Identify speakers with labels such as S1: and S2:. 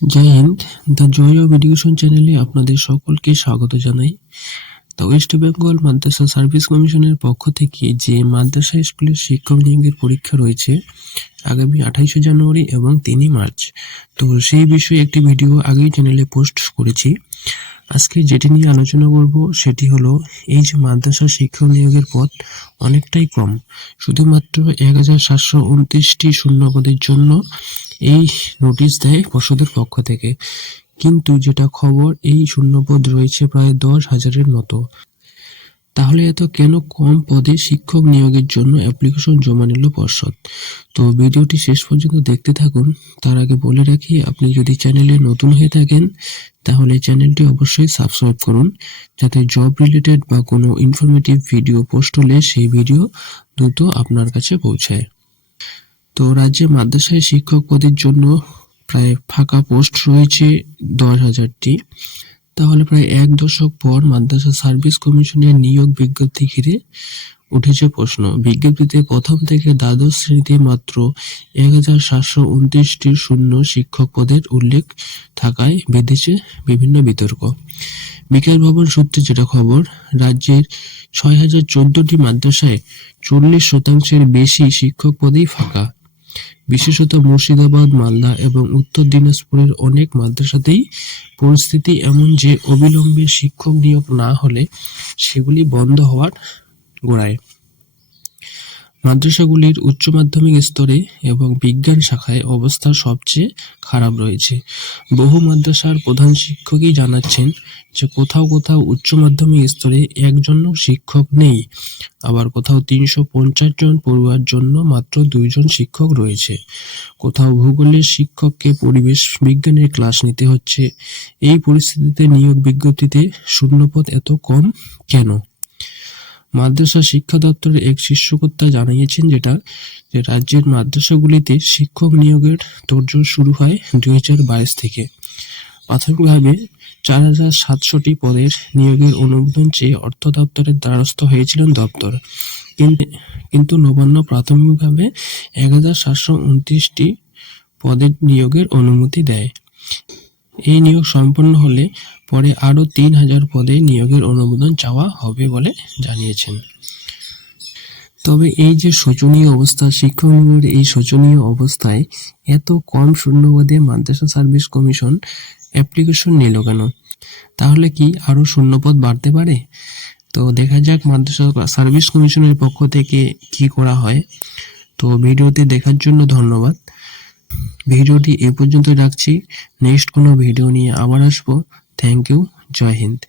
S1: Joy the joy of education চ্যানেলে আপনাদের সকলকে স্বাগত জানাই। The West Bengal Madrasa service কমিশনের পক্ষ থেকে যে মাদ্রাসা স্কুলের শিক্ষক নিয়োগের পরীক্ষা রয়েছে আগামী আঠাইশে জানুয়ারি এবং তিনই মার্চ। তো সেই বিষয়ে একটি ভিডিও আগেই চ্যানেলে পোস্ট করেছি। আজকে যেটি নিয়ে আলোচনা করব সেটি হলো, এই যে মাদ্রাসা শিক্ষক নিয়োগের পদ অনেকটাই কম। শুধুমাত্র এক হাজার সাতশো উনত্রিশটি শূন্য পদের জন্য এই নোটিশ দেয় পর্ষদের পক্ষ থেকে। কিন্তু যেটা খবর, এই শূন্যপদ রয়েছে প্রায় দশ হাজারের মতো। তাহলে এত কেন কম পদে শিক্ষক নিয়োগের জন্য অ্যাপ্লিকেশন জমা নিল পর্ষদ? তো ভিডিওটি শেষ পর্যন্ত দেখতে থাকুন। তার আগে বলে রাখি, আপনি যদি চ্যানেলে নতুন হয়ে থাকেন, তাহলে চ্যানেলটি অবশ্যই সাবস্ক্রাইব করুন, যাতে জব রিলেটেড বা কোনো ইনফরমেটিভ ভিডিও পোস্ট হলে সেই ভিডিও দ্রুত আপনার কাছে পৌঁছায়। তো রাজ্যে মাদ্রাসায় শিক্ষক পদের জন্য প্রায় ফাঁকা পোস্ট রয়েছে দশ হাজারটি। তাহলে প্রায় এক দশক পর মাদ্রাসা সার্ভিস কমিশনের নিয়োগ বিজ্ঞপ্তি ঘিরে উঠেছে প্রশ্ন। বিজ্ঞপ্তিতে প্রথম থেকে দ্বাদশ শ্রেণীতে মাত্র এক হাজার সাতশো উনত্রিশটি শূন্য শিক্ষক পদের উল্লেখ থাকায় বেঁধেছে বিভিন্ন বিতর্ক। বিকাশ ভবন সূত্রে যেটা খবর, রাজ্যের ছয় হাজার চোদ্দটি মাদ্রাসায় চল্লিশ শতাংশের বেশি শিক্ষক পদেই ফাঁকা। বিশেষত মুর্শিদাবাদ, মালদা এবং উত্তর দিনাজপুরের অনেক মাদ্রাসাতেই পরিস্থিতি এমন যে অবিলম্বে শিক্ষক নিয়োগ না হলে সেগুলি বন্ধ হওয়ার গোড়ায়। মাদ্রাসাগুলির উচ্চ মাধ্যমিক স্তরে এবং বিজ্ঞান শাখায় অবস্থা সবচেয়ে খারাপ রয়েছে। বহু মাদ্রাসার প্রধান শিক্ষকই জানাচ্ছেন যে কোথাও কোথাও উচ্চ মাধ্যমিক স্তরে একজনও শিক্ষক নেই, আবার কোথাও তিনশো পঞ্চাশ জন পড়ুয়ার জন্য মাত্র দুইজন শিক্ষক রয়েছে। কোথাও ভূগোলের শিক্ষককে পরিবেশ বিজ্ঞানের ক্লাস নিতে হচ্ছে। এই পরিস্থিতিতে নিয়োগ বিজ্ঞপ্তিতে শূন্যপদ এত কম কেন? মাদ্রাসা শিক্ষা দপ্তরের এক শীর্ষকর্তা জানিয়েছেন যেটা, যে রাজ্যের মাদ্রাসাগুলিতে শিক্ষক নিয়োগের তোড়জোড় শুরু হয় দুই হাজার বাইশ থেকে। প্রাথমিকভাবে চার হাজার সাতশোটি পদের নিয়োগের অনুমোদন চেয়ে অর্থ দপ্তরের দ্বারস্থ হয়েছিলেন দপ্তর। কিন্তু কিন্তু নবান্ন প্রাথমিকভাবে এক হাজার সাতশো উনত্রিশটি পদের নিয়োগের অনুমতি দেয়। এই নিয়োগ সম্পন্ন হলে পরে আরও তিন হাজার পদে নিয়োগের অনুমোদন চাওয়া হবে বলে জানিয়েছেন। তবে এই যে শোচনীয় অবস্থা, শিক্ষক নিয়োগের এই শোচনীয় অবস্থায় এত কম শূন্যপদে মাদ্রাসা সার্ভিস কমিশন অ্যাপ্লিকেশন নিল কেন? তাহলে কি আরও শূন্যপদ বাড়তে পারে? তো দেখা যাক মাদ্রাসা সার্ভিস কমিশনের পক্ষ থেকে কি করা হয়। তো ভিডিওটি দেখার জন্য ধন্যবাদ। ভিডিওটি এ পর্যন্ত রাখছি। নেক্সট কোনো ভিডিও নিয়ে আবার আসব। থ্যাংক ইউ জয় হিন্দ।